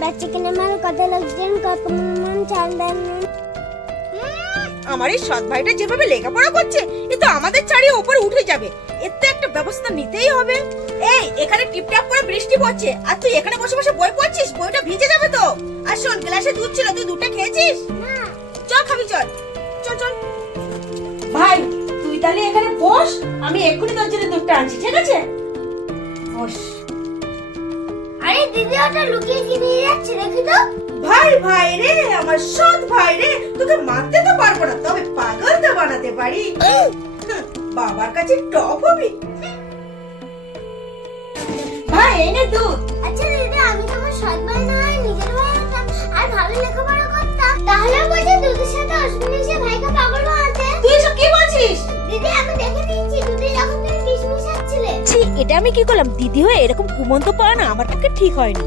बच्चे के नाम कत लोकজন কত মন চাল দেন। আমার এই সৎ ভাইটা যেভাবে লেখাপড়া করছে এ তো আমাদের ছাড়িয়ে উপরে উঠে যাবে। এর তো একটা ব্যবস্থা নিতেই হবে। এই এখানে টিপটাপ করে বৃষ্টি পড়ছে আর তুই এখানে বসে বসে বই পড়ছিস, বইটা ভিজে যাবে তো। আর শোন, গ্লাসে দুধ ছিল, তুই দুধটা খেয়েছিস? না। চল খাবি, চল চল চল। ভাই তুই তাহলে এখানে বস, আমি এক্ষুনি তোর জন্য দুধটা আনছি, ঠিক আছে? বস। আরে দিদি ওটা লুকিয়ে কি নিয়ে যাচ্ছে দেখি তো। ভাই ভাই রে, আমার সৎ ভাই রে, তোকে মারতে তো পারবো না, তবে পাগল তো বানাতে পারি। বাবার কাছে টপ হবি। ভাই এনে দুধ। আচ্ছা দিদি, আমি তোমার সৎ ভাই নয়, নিজের ভাই হতাম আর ভালো লেখাপড়া করতাম, তাহলে বলছে দুধের সাথে অশ্বিনী এসে ভাইকে পাগল বানাতে। তুই এসব কি বলছিস? দিদি আমি দেখে নিয়েছি দুধে যখন তুমি বিষ মিশাচ্ছিলে। এটা আমি কি করলাম? দিদি হয়ে এরকম কুমন্ত পাওয়া না আমার পক্ষে ঠিক হয়নি।